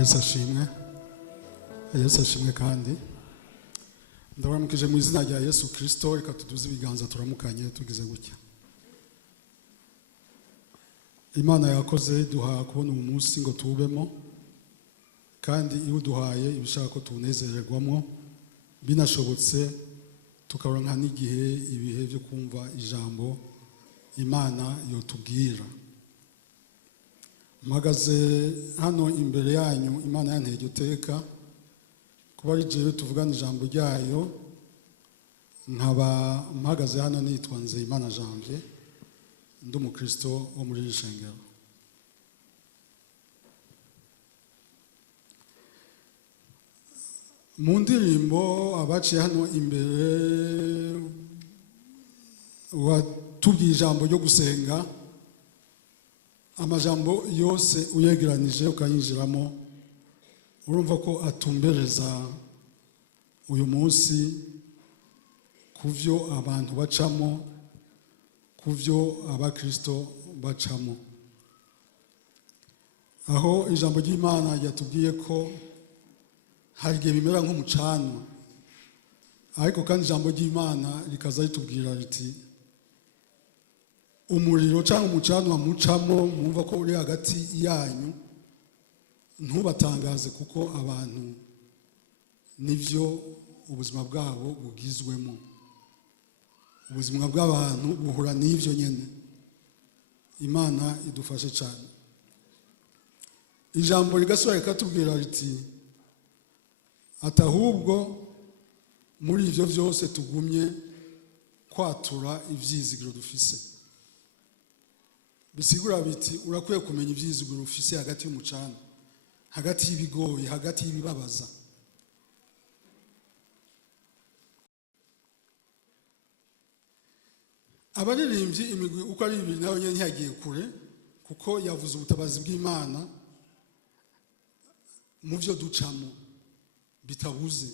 Yesu ashimwe. Yesu ashimwe kandi ndabaramukije mu izina rya Yesu Kristo. Reka tuduze ibiganza turamukanye tugize gutya. Imana yakoze duha kubona uyu munsi ngo tubemo, kandi iyo duhaye ibishaka ko tunezererwamo, binashobotse tukaronka n'igihe ibihe byo kumva ijambo Imana yotubwira. Mpagaze hano imbere yanyu, Imana yanteye iteka kuba ari jewe tuvugana ijambo ryayo. Nkaba mpagaze hano nitwa Nzeyimana Janvier, ndi umukristo wo muri Ishengero. Mu ndirimbo abaciye hano imbere watubwiye ijambo ryo gusenga, amajambo yose uyegeranije ukayinjiramo, urumva ko atumbereza uyu munsi kuvyo abantu bacamo, kuvyo abakristo bacamo. Aho ijambo ry'Imana ryatubwiye ko hari igihe bimera nk'umucanwa, ariko kandi ijambo ry'Imana rikaza ritubwira riti umuriro cyangwa umucanwa mucamo mwumva ko uri hagati yanyu, ntubatangaze kuko abantu nivyo ubuzima bwabo bugizwemo. Ubuzima bw'abantu buhura n'ivyo nyene. Imana idufashe cyane. Ijambo rigasubira rikatubwira riti atahubwo muri ivyo vyose tugumye kwatura ivyizigiro dufise. Bisigura biti urakwiye kumenya ivyizigiro ufise hagati y'umucana, hagati y'ibigoyi, hagati y'ibibabaza. Abaririmbyi imigwi uko ari ibiri nayo nyene ntiyagiye kure, kuko yavuze ubutabazi bw'Imana mu vyo ducamo bitabuze.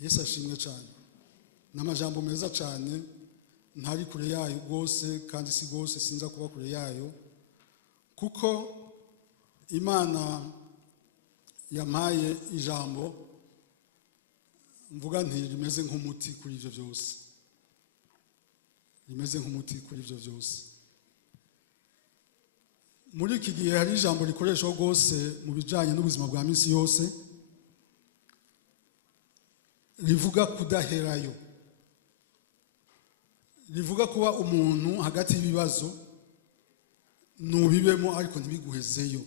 Yesu ashimwe cyane. N'amajambo meza cyane, ntari kure yayo rwose, kandi si rwose sinza kuba kure yayo, kuko Imana yampaye ijambo mvuga nti rimeze nk'umuti kuri ivyo byose. Rimeze nk'umuti kuri ivyo byose. Muri iki gihe hari ijambo rikoreshwa rwose mu bijanye n'ubuzima bwa minsi yose, rivuga kudaherayo. Rivuga kuba umuntu hagati y'ibibazo nubibemo ariko ntibiguhezeyo.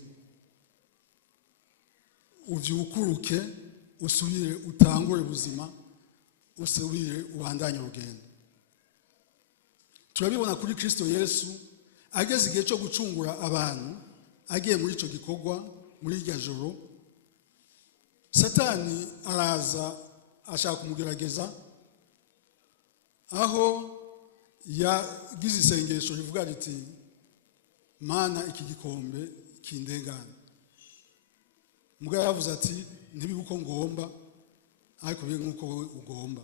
Uvyukuruke, usubire utangure ubuzima, usubire ubandanye urugendo. Turabibona kuri Kristo Yesu ageze igihe cyo gucungura abantu, agiye muri ico gikorwa, muri irya joro Satani araza ashaka kumugerageza, aho yagize isengesho rivuga riti Mana iki gikombe kindengana. Mugabo yavuze ati ntibibe uko ngomba ariko bibe nk'uko wowe ugomba.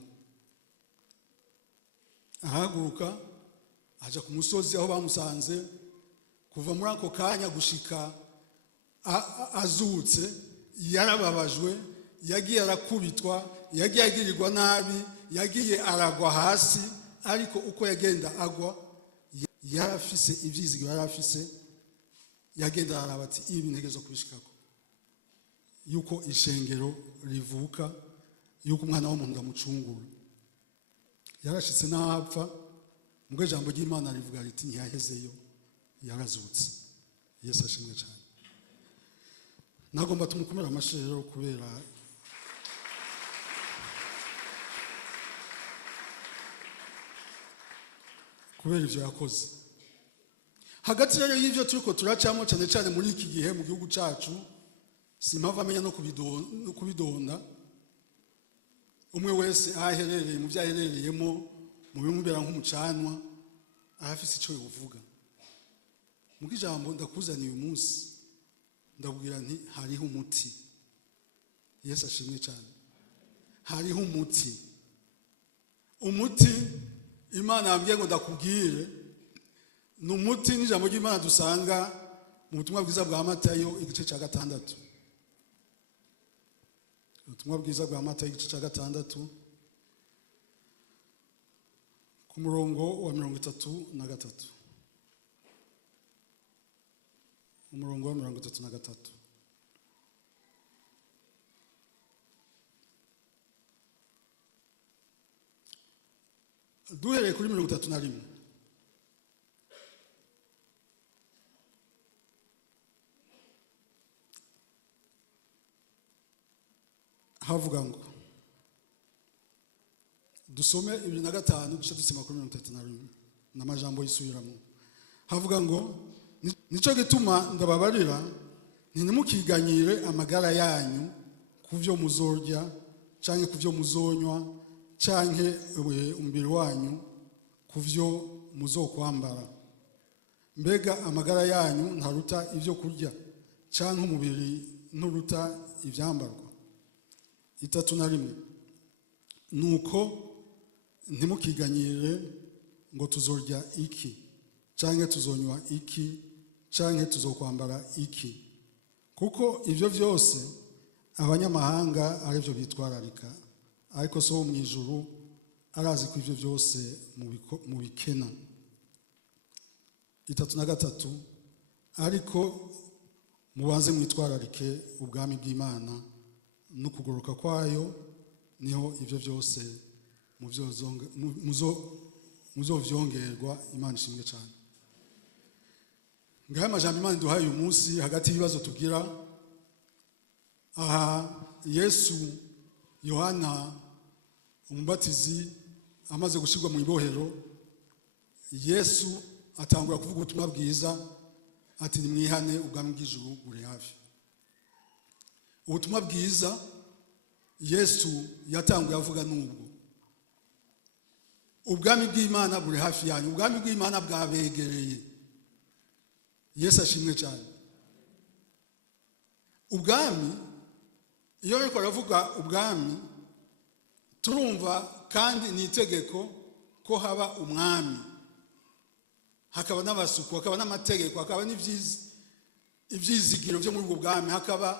Ahaguruka aja ku musozi aho bamusanze. Kuva muri ako kanya gushika azutse yarababajwe, yagiye arakubitwa, yagiye agirirwa nabi, yagiye aragwa hasi, ariko uko yagenda agwa yarafise ivyizigiro, yarafise yagenda arabati ibi ntegezo kubishikako, yuko ishengero rivuka, yuko umwana w'umuntu ndamucungura. Yarashitse n'ahapfa, mugwe ijambo ry'Imana rivuga riti ntiyahezeyo, yarazutse. Yesu ashimwe cyane. Nagomba tumukomera amashyi rero kubera ivyo yakoze. Hagati rero y'ivyo turiko turacamo cyane cyane muri iki gihe mu gihugu cacu, simpava amenya no kubidonda. Umwe wese aherereye mu vyaherereyemo, mu bimubera nk'umucanwa, arafise ico yovuga. Mu ijambo ndakuzaniye uyu munsi, ndabwira nti hariho umuti. Yesu ashimwe cyane. Hariho umuti. Umuti Imana yambwiye ngo ndakubwire, n'umuti n'ijambo ry'Imana dusanga mu butumwa bwiza bwa Matayo igice cya 6. Ubutumwa bwiza bwa Matayo igice cya 6 ku murongo wa 33. Umurongo wa 33. Duhereye kuri 31. Havuga ngo dusome 25 duce dusema kuri 31 n'amajambo yisubiramo. Havuga ngo nico gituma ndababarira ntimukiganyire amagara yanyu kuvyo muzorya canke kuvyo muzonywa canke umbiri wanyu kuvyo muzokwambara. Mbega amagara yanyu ntaruta ivyo kurya canke umubiri nturuta ivyambarwa. 31. Nuko ntimukiganyire ngo tuzorya iki canke tuzonywa iki canke tuzokwambara iki, kuko ivyo vyose abanyamahanga arivyo bitwararika, ariko so wo mwijuru arazi ko ivyo vyose mu bikena. 33. Ariko mubanze mwitwararike ubwami bw'Imana no kugoroka kwayo, niho ivyo vyose muzovyongerwa. Imana ishimwe cyane. Ngaho amajambo Imana duhaye uyu munsi hagati y'ibibazo tugira. Aha Yesu Yohana umubatizi amaze gushirwa mu ibohero, Yesu atangura kuvuga ubutumwa bwiza ati nimwihane ubwami bw'ijuru buri hafi. Ubutumwa bwiza Yesu yatanguye avuga n'ubwo ubwami bw'Imana buri hafi yanyu, ubwami bw'Imana bwabegereye. Yesu ashimwe cyane. Ubwami, iyo ariko aravuga ubwami, turumva kandi ni itegeko ko haba umwami, hakaba n'abasuku, hakaba n'amategeko, hakaba n'ivyizigiro byo muri ubwo bwami, hakaba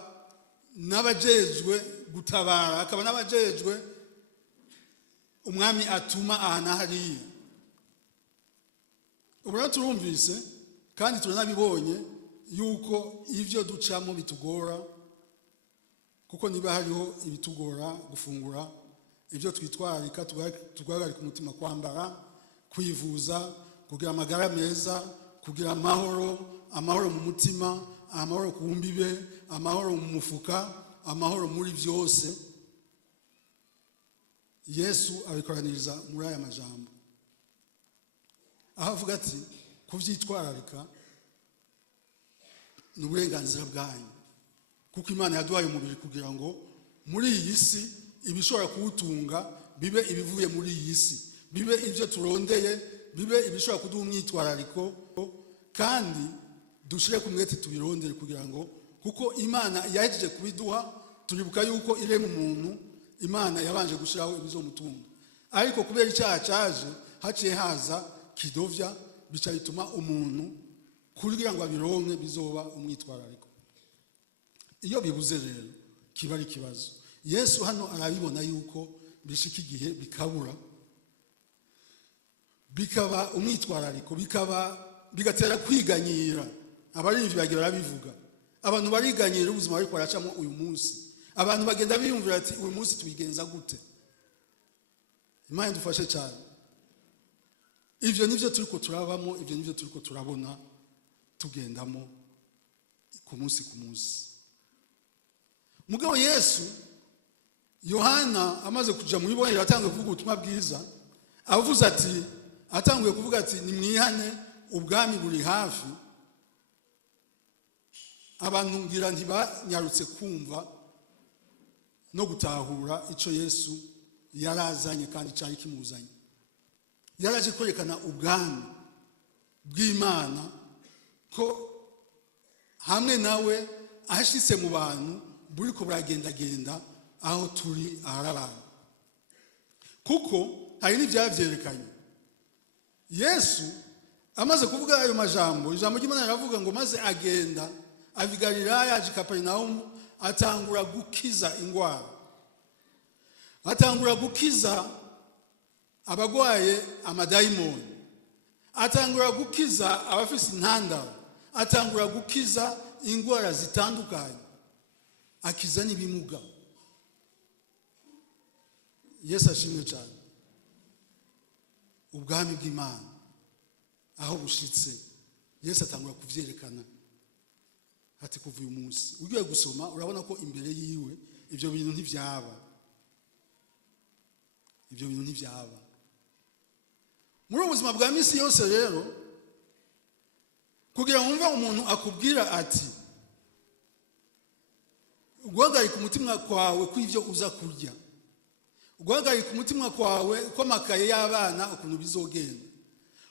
n'abajejwe gutabara, hakaba n'abajejwe umwami atuma ahantu hariya. Ubwo turumvise kandi turanabibonye yuko ivyo ducamo bitugora, kuko niba hariho ibitugora gufungura, ivyo twitwararika tugahagarika umutima, kwambara, kwivuza, kugira amagara meza, kugira amahoro mu mutima, amahoro ku mbibe, amahoro mu mufuka, amahoro muri byose. Yesu abikoraniriza muri aya majambo, ahavuga ati kuvyitwararika ni uburenganzira bwanyu, kuko Imana yaduhaye umubiri kugira ngo muri iyi si ibishobora kuwutunga bibe ibivuye muri iyi si, bibe ivyo turondeye, bibe ibishobora kuduha umwitwarariko, kandi dushire ku mwete tubirondere kugira ngo, kuko Imana yahejeje kubiduha. Turibuka yuko irema umuntu, Imana yabanje gushiraho ibizomutunga, ariko kubera icyaha caje haciye haza kidovya, bica bituma umuntu kugira ngo abironke bizoba umwitwarariko. Iyo bibuze rero kiba ari kibazo. Yesu hano arabibona yuko bishika igihe bikabura, bikaba umwitwarariko, bigatera kwiganyira. Abarinzi bagira barabivuga, abantu bariganyira ubuzima ariko baracamo uyu munsi. Abantu bagenda biyumvira ati uyu munsi tubigenza gute. Imana dufashe cyane. Ivyo nivyo turiko turabamo, ivyo nivyo turiko turabona tugendamo ku munsi ku munsi. Mugabo Yesu Yohana amaze kuja mu ibohero atangiye kuvuga ubutumwa bwiza, avuze ati, atangiye kuvuga ati nimwihane ubwami buri hafi. Abantu ngira ntibanyarutse kumva no gutahura ico Yesu yarazanye kandi cyari kimuzanye. Yaraje kwerekana ubwami bw'Imana ko hamwe nawe ahashitse mu bantu buriko buragendagenda aho turi aharabana, kuko hari n'ivyavyerekanye. Yesu amaze kuvuga ayo majambo, ijambo ry'Imana riravuga ngo maze agenda ava i Galilaya aje i Kaperinaumu, atangura gukiza ingwara, atangura gukiza abagwaye amadayimoni, atangura gukiza abafise intandaro, atangura gukiza ingwara zitandukanye, akiza n'ibimuga. Yesu ashimwe cyane. Ubwami bw'Imana aho bushitse, Yesu atangura kuvyerekana ati kuva uyu munsi. Ugiye gusoma urabona ko imbere yiwe ibyo bintu ntivyaba, ibyo bintu ntivyaba. Muri ubuzima bwa misi yose rero, kugira ngo umuntu akubwira ati guhagarika umutima kwawe kw'ivyo uza kurya, guhagarika umutima kwawe ko amakaye y'abana ukuntu bizogenda,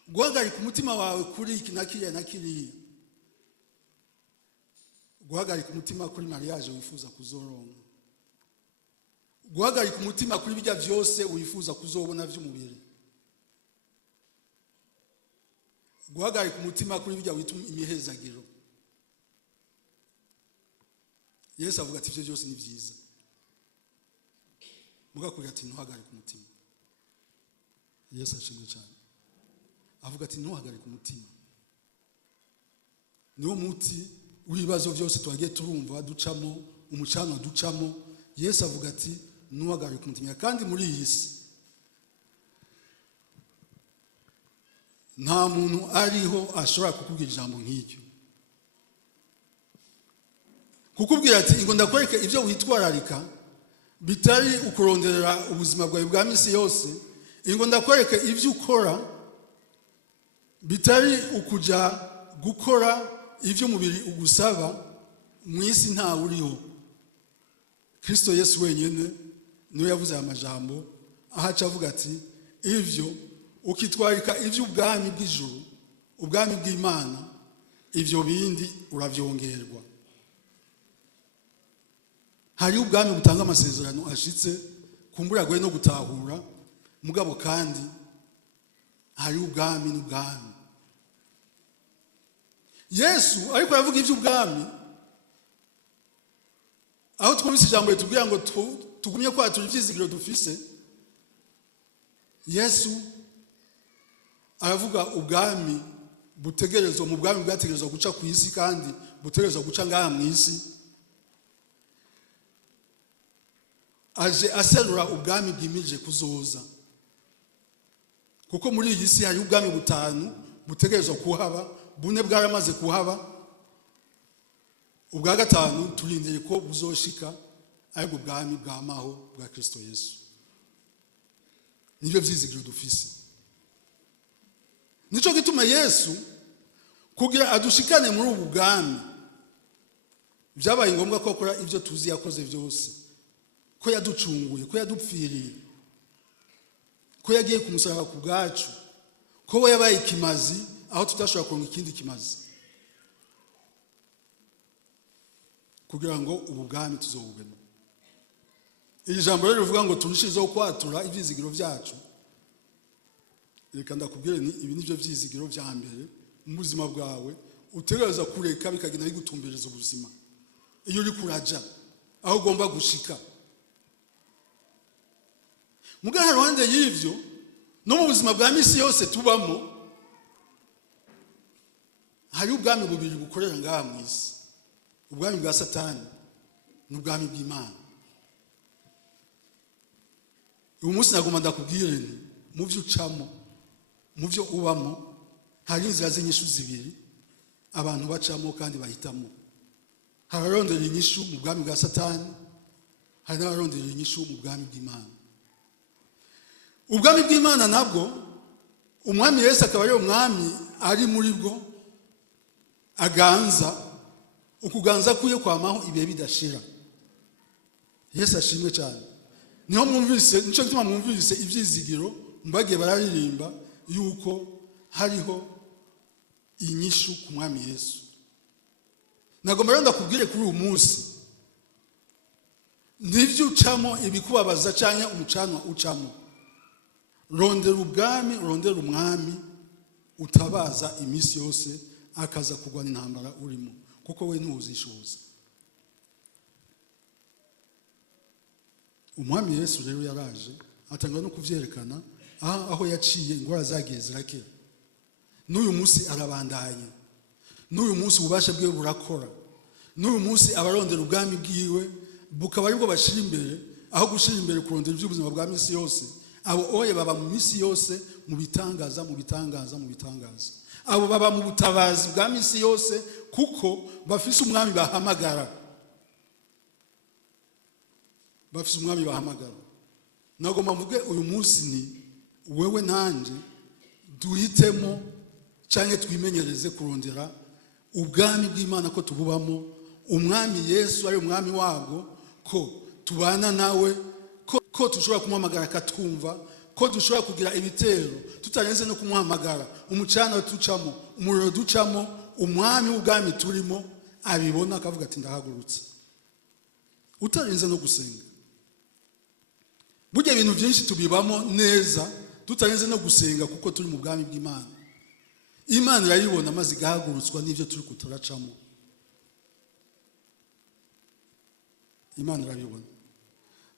guhagarika umutima wawe kuri iki na kiriya na kiriya, guhagarika umutima kuri mariage wifuza kuzoronka, guhagarika umutima kuri bijya byose wifuza kuzobona by'umubiri, guhagarika umutima kuri bijya wituma imihezagiro. Yesu avuga ati ibyo byose ni byiza, mugakuri ati ntuhagarike umutima. Yesu ashimwe cyane. Avuga ati ntuhagarike umutima. Niwo muti w'ibibazo byose twagiye turumva ducamo, umucano ducamo. Yesu avuga ati ntuhagarike umutima. Kandi muri iyi si nta muntu ariho ashobora kukubwira ijambo nk'iryo, kukubwira ati ngo ndakwereka ibyo witwararika bitari ukuronderera ubuzima bwawe bwa misi yose, ngo ndakwereka ibyo ukora bitari ukuja gukora ibyo umubiri ugusaba. Mu isi nta uriho, Kristo Yesu wenyine niwe yavuze aya majambo, ahaca avuga ati ivyo ukitwarika ivy'ubwami bw'ijuru, ubwami bw'Imana, ivyo bindi uravyongerwa. Hari ubwami butanga amasezerano ashitse kumbura gwe no gutahura, mugabo kandi hari ubwami n'ubwami. Yesu ariko aravuga ivy'ubwami, aho twumvise ijambo ritubwira ngo tugumye kwatura ivyizigiro dufise. Yesu aravuga ubwami butegerezwa, mu bwami bwategerezwa guca ku isi kandi butegerezwa guca ngaha mu isi. Aje aserura ubwami bwimije kuzoza, kuko muri iyi si hari ubwami butanu butegerezwa kuhaba, bune bwaramaze kuhaba, ubwa gatanu turindiriye ko buzoshika, ariko ubwami bw'amaho bwa Kristo Yesu. Nibyo vyizigiro dufise. Nico gituma Yesu kugira adushikane muri ubu bwami, byabaye ngombwa ko akora ibyo tuzi yakoze byose, ko yaducunguye, ko yadupfiriye, ko yagiye kumusaraba ku bwacu, ko we yabaye ikimazi aho tutashobora kuronka ikindi kimazi, kugira ngo ubu bwami tuzobubemo. Iri jambo rero rivuga ngo turushizeho kwatura ivyizigiro vyacu. Reka ndakubwire ni ibi nivyo vyizigiro vya mbere mu buzima bwawe utegereza kureka bikagenda bigutumbereza ubuzima. Iyo uri kuraja aho ugomba gushika, mugaha ruhande y'ivyo no mu buzima bwa misi yose tubamo, hari ubwami bubiri bukorera ngaha mu isi, ubwami bwa Satani n'ubwami bw'Imana. Uyu munsi nagomba ndakubwire ni mu byo ucamo, mu byo ubamo, hari inzira z'inyishu zibiri abantu bacamo kandi bahitamo. Hari abarondera inyishu mu bwami bwa Satani, hari n'abarondera inyishu mu bwami bw'Imana. Ubwami bw'Imana nabwo umwami Yesu akaba ari umwami ari muri bwo aganza, ukuganza kuye kwamaho ibihe bidashira. Yesu ashimwe cyane. Niho mwumvise, nico gituma mwumvise ivyizigiro mbagiye bararirimba yuko hariho inyishu ku mwami Yesu. Nagomba rero ndakubwire kuri uyu munsi, nivyo ucamo ibikubabaza canke umucanwa ucamo, rondera ubwami, rondera umwami, utabaza iminsi yose akaza kugwana intambara urimo, kuko we ntuzishoboza. Umwami Yesu rero yaraje atanga no kuvyerekana aho yaciye ingwara zagiye zirakira. N'uyu munsi arabandanya, n'uyu munsi ububasha bwiwe burakora, n'uyu munsi abarondera ubwami bwiwe bukaba aribwo bashira imbere aho gushira imbere kurondera iby'ubuzima bwa misi yose. Abo oye baba mu misi yose mu bitangaza. Abo baba mu butabazi bwa misi yose kuko bafise umwami bahamagara. Nagomba mvuge uyu munsi ni wewe nanje duhitemo cyane twimenyereze kurondera ubwami bw'Imana ko tububamo, umwami Yesu ari umwami wabwo, ko tubana nawe, ko dushobora kumuhamagara akatwumva, ko dushobora kugira ibitero tutarenze no kumuhamagara, umucana tucamo, umuriro ducamo, umwami w'ubwami turimo abibona akavuga ati ndahagurutse, utarenze no gusenga. Burya ibintu byinshi tubibamo neza tutarenze no gusenga kuko turi mu bwami bw'Imana. Imana irayibona maze igahagurutswa n'ivyo turi kuturacamo. Imana irabibona.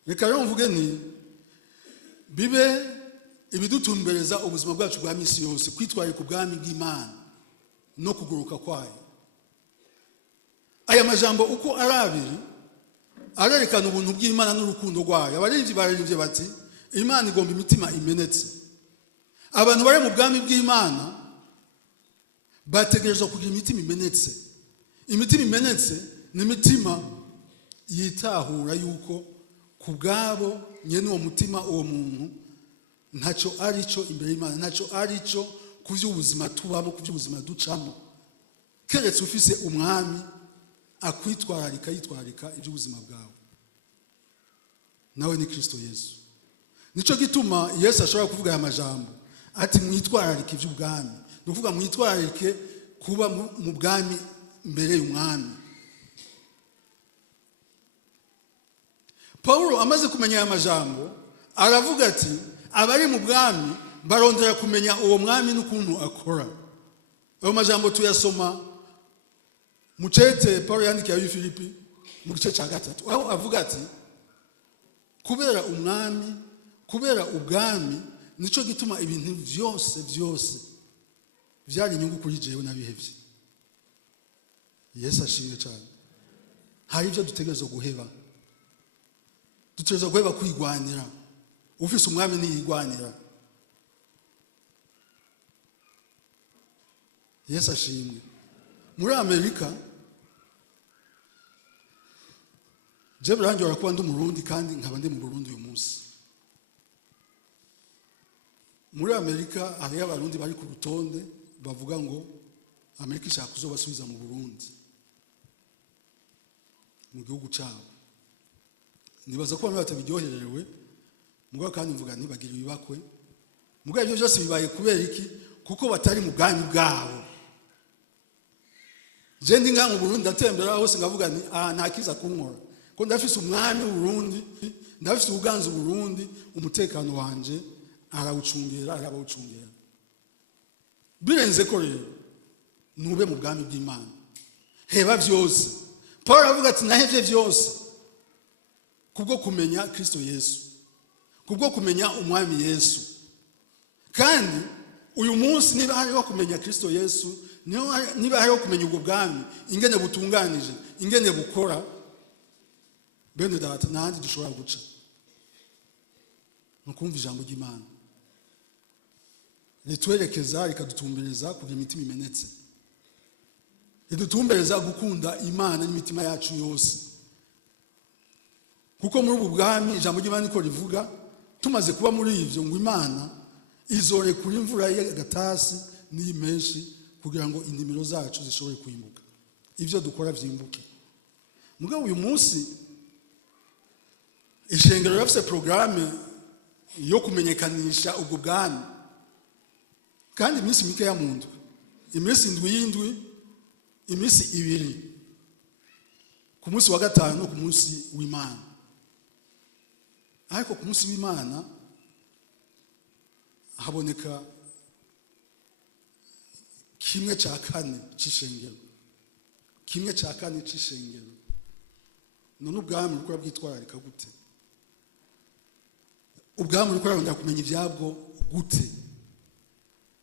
Reka rero mvuge ni bibe ibidutumbereza ubuzima bwacu bwa misi yose, kwitwarira ku bwami bw'Imana no kuguruka kwayo. Aya majambo uko arabiri arerekana ubuntu bw'Imana n'urukundo rwayo. Abarivyi bararivye bati Imana igomba imitima imenetse. Abantu bari mu bwami bw'Imana bategerezwa kugira imitima imenetse. Imitima imenetse ni imitima yitahura yuko kubwabo nyene uwo mutima uwo muntu ntaco arico imbere y'Imana, ntaco arico kuvy'ubuzima tubamo, kuvy'ubuzima ducamo, keretse ufise umwami akwitwararika yitwararika iby'ubuzima bwawe. Nawe ni Kristo Yesu. Nico gituma Yesu ashobora kuvuga aya majambo ati mwitwararike iby'ubwami, nuvuga mwitwararike kuba mu bwami mbere y'umwami. Paulo amaze kumenya aya majambo aravuga ati abari mu bwami barondera kumenya uwo mwami n'ukuntu akora. Ayo majambo tuyasoma Mucete Paulo yandikiye abi Filipi mu gice cya 3 aho avuga ati kubera umwami, kubera ubwami nico gituma ibintu byose byari inyungu kuri jewe nabihevye. Yesu ashimwe cyane. Hari ibyo dutegerezwa guheba. Dutegerezwa guheba kwigwanira. Ufise umwami niyigwanira. Yesu ashimwe. Muri Amerika je burangiye kuba ndi Murundi kandi nkaba ndi mu Burundi uyu munsi. Muri Amerika hari abarundi bari ku rutonde bavuga ngo Amerika ishaka kuzobasubiza mu Burundi, mu gihugu cyabo. Nibaza ko abantu batabiryohererewe, mugabo kandi mvuga ntibagira ibibakwe. Mugabo ibyo byose bibaye kubera iki? Kuko batari mu bwami bwabo. Je ndi nga mu Burundi ndatembera hose ngavuga ni nta kiza kunkora, ko ndafise umwami w'Uburundi, ndafise ubuganza Burundi, umutekano wanje arawucungera. Birenze ko rero nube mu bwami bw'Imana, heba byose. Paulo avuga ati nahevye byose kubwo kumenya Kristo Yesu, kubwo kumenya umwami Yesu. Kandi uyu munsi niba hariho kumenya Kristo Yesu, niba hariho kumenya ubwo bwami ingene butunganije, ingene bukora, bene data nandi dushobora guca nukumva ijambo ry'Imana ritwerekeza rikadutumbereza kugira imitima imenetse, ridutumbereza gukunda Imana n'imitima yacu yose. Kuko muri ubu bwami ijambo ry'Imana niko rivuga, tumaze kuba muri ivyo ngo Imana izorekura imvura y'agatasi n'imenshi kugira ngo indimiro zacu zishobore kwimbuka, ivyo dukora vyimbuke. Mugabo uyu munsi ishengero rafise programme yo kumenyekanisha ubwo bwami, kandi iminsi mike ya muntu, iminsi indwi, iminsi 2, ku munsi wa gatanu no ku munsi w'Imana. Ariko ku munsi w'Imana haboneka kimwe cya kane cy'ishengero, kimwe cya kane cy'ishengero. None ubwami uriko bwitwararika gute? Ubwami uriko urarondera kumenya ibyabwo gute?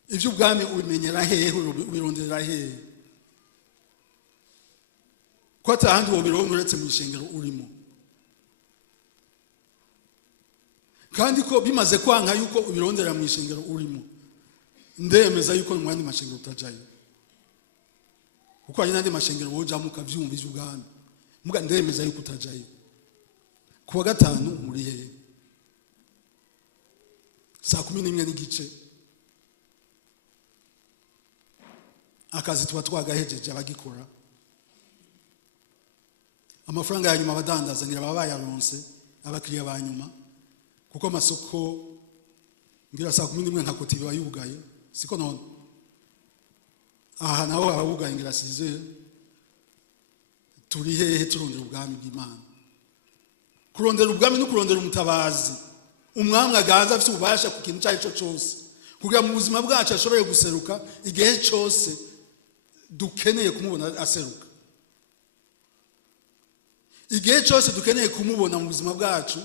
Ibyo ubwami ubimenyera hehe, ubirondera hehe? Ko atahandi wobironka uretse mu ishengero urimo. Kandi ko bimaze kwanka yuko ubirondera mu ishengero urimo, ndemeza yuko mu yandi mashengero utajayo. Kuko hari n'andi mashengero wojamo ukavyumva iby'ubwami, muga ndemeza yuko utajayo. Kuwa gatanu muri hehe? Saa 11:15 akazi tuba twagahejeje abagikora. Amafaranga ya nyuma abadandaza ngira baba bayaronse abakiriya ba nyuma, kuko amasoko ngira saa 11 nka kotibi bayugaye, siko none aha naho ababugaye ngira size. Turi hehe turondera ubwami bw'Imana? Kurondera ubwami no kurondera umutabazi, umwami aganza afite ububasha ku kintu cyaco cyose, kugira mu buzima bwacu ashobore guseruka igihe cyose dukeneye kumubona aseruka. Igihe cyose dukeneye kumubona mu buzima bwacu,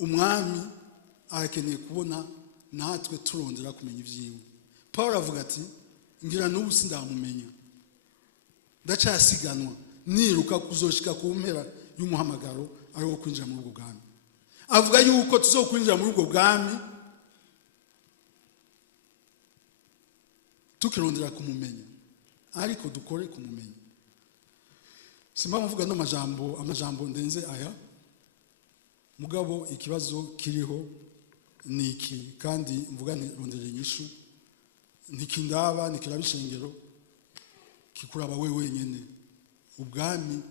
umwami arakeneye kubona natwe turondera kumenya ibyiwe. Paulo avuga ati ngira n'ubu sindamumenya, ndacyasiganwa niruka kuzoshika ku mpera y'umuhamagaro ari wo kwinjira muri ubwo bwami. Avuga yuko tuzokwinjira muri ubwo bwami tukirondera kumumenya, ariko dukore kumumenya. Simba mvuga no amajambo ndenze aya, mugabo ikibazo kiriho niki, kandi mvuga ntirondere inyishu, ntikindaba nikirabishengero, kikuraba we wenyene. Ubwami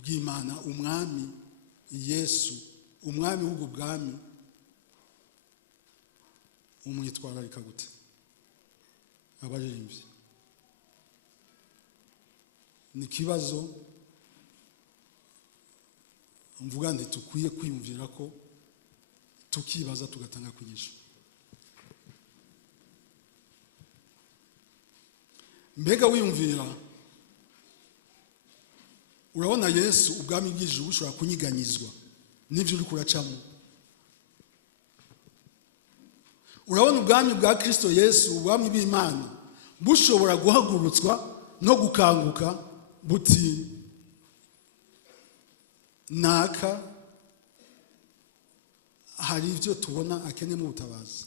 bw'Imana, umwami Yesu, umwami w'ubwo bwami umwitwararika gute? Abaririmbyi ni kibazo mvuga ndi tukwiye kwiyumvira ko, tukibaza tugatanga kwigisha. Mbega wiyumvira, urabona Yesu ubwami bw'ijuru bushobora kunyiganyizwa n'ibyo uri kuracamo. Urabona ubwami bwa Kristo Yesu, ubwami bw'Imana bushobora guhagurutswa no gukanguka buti naka hari ibyo tubona akeneye mu butabazi.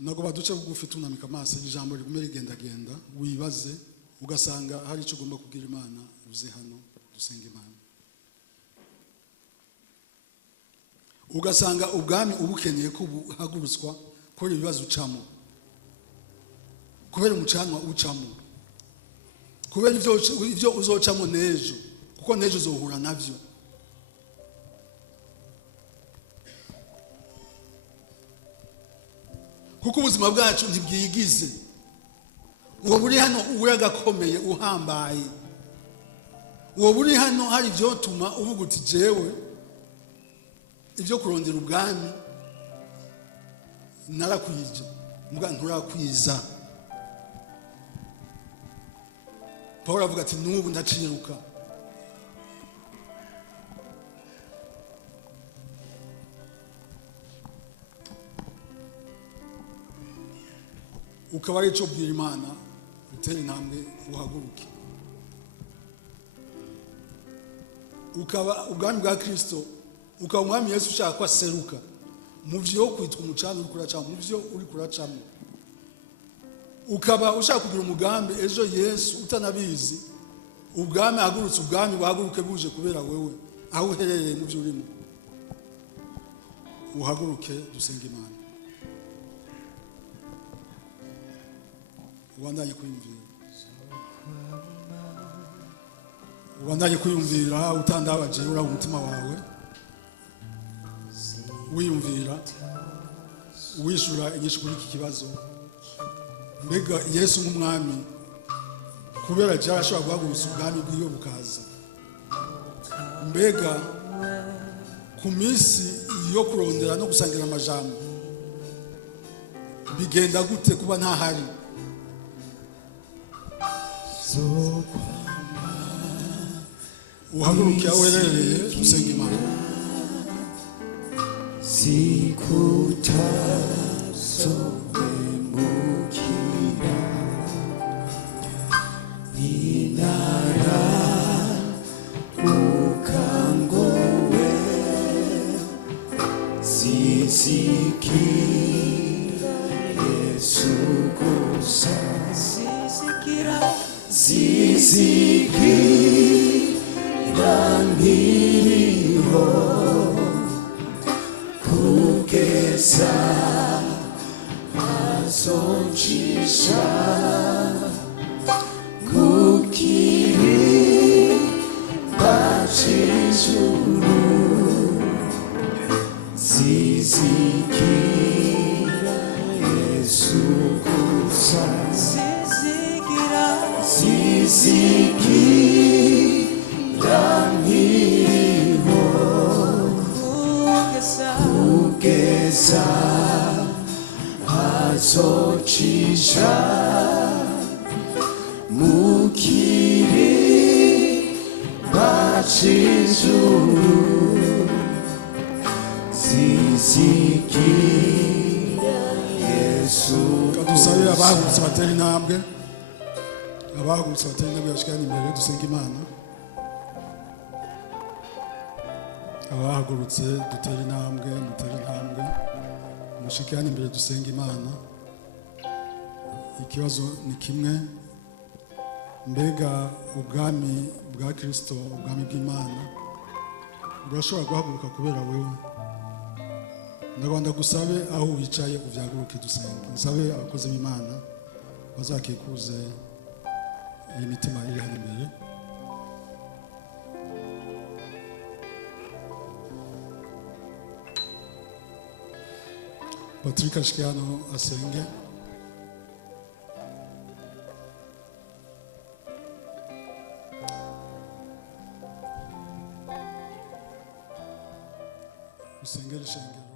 Nago baduce bugufi tunamika amaso, ijambo rigume rigendagenda, wibaze ugasanga hari icyo ugomba kubwira Imana. Uze hano dusenga Imana. Ugasanga ubwami ubukeneye ko buhagurutswa kubera ibibazo ucamo, kubera umucanwa ucamo, kubera ibyo uzocamo nejo, kuko nejo uzohura nabyo. Kuko ubuzima bwacu ntibwigize. Uwo buri hano uragakomeye uhambaye, uwo buri hano hari ibyo tuma uvuga uti jewe ibyo kurondera ubwami narakwije, muga nturakwiza. Paulo avuga ati n'ubu ndaciruka. Ukaba ari cyo bwira Imana, utere intambwe uhaguruke. Ukaba ubwami bwa Kristo, ukaba umwami Yesu ushaka ko aseruka mu byo kwitwa umucana uri kuracamo, mu byo uri kuracamo. Ukaba ushaka kugira umugambi ejo Yesu utanabizi, ubwami ahagurutse, ubwami buhaguruke buje kubera wewe aho uherereye mu byo urimo. Uhaguruke dusenga Imana. Ubandanye kwiyumvira utandabaje ura umutima wawe, wiyumvira wishura inyishu kuri iki kibazo. Mbega Yesu nk'umwami kubera cyarashobora guhagurutsa ubwami bw'iyo bukaza, mbega ku minsi yo kurondera no gusangira amajambo bigenda gute kuba ntahari? uhaguruke aho uherereye usenga Imana. Kadusabira abahagurutse batera intambwe, abahagurutse batera intambwe bashikana imbere dusenga Imana. Abahagurutse dutera intambwe, mutera intambwe, mushikana imbere dusenga Imana. Ikibazo ni kimwe, mbega ubwami bwa Kristo, ubwami bw'Imana burashobora guhaguruka kubera wewe? Ndagomba gusabe aho wicaye uvyaguruke dusenge. Nsabe abakozi b'Imana bazakikuze iyi mitima iri hano imbere. Patrick ashike hano asenge. Usengere shengero.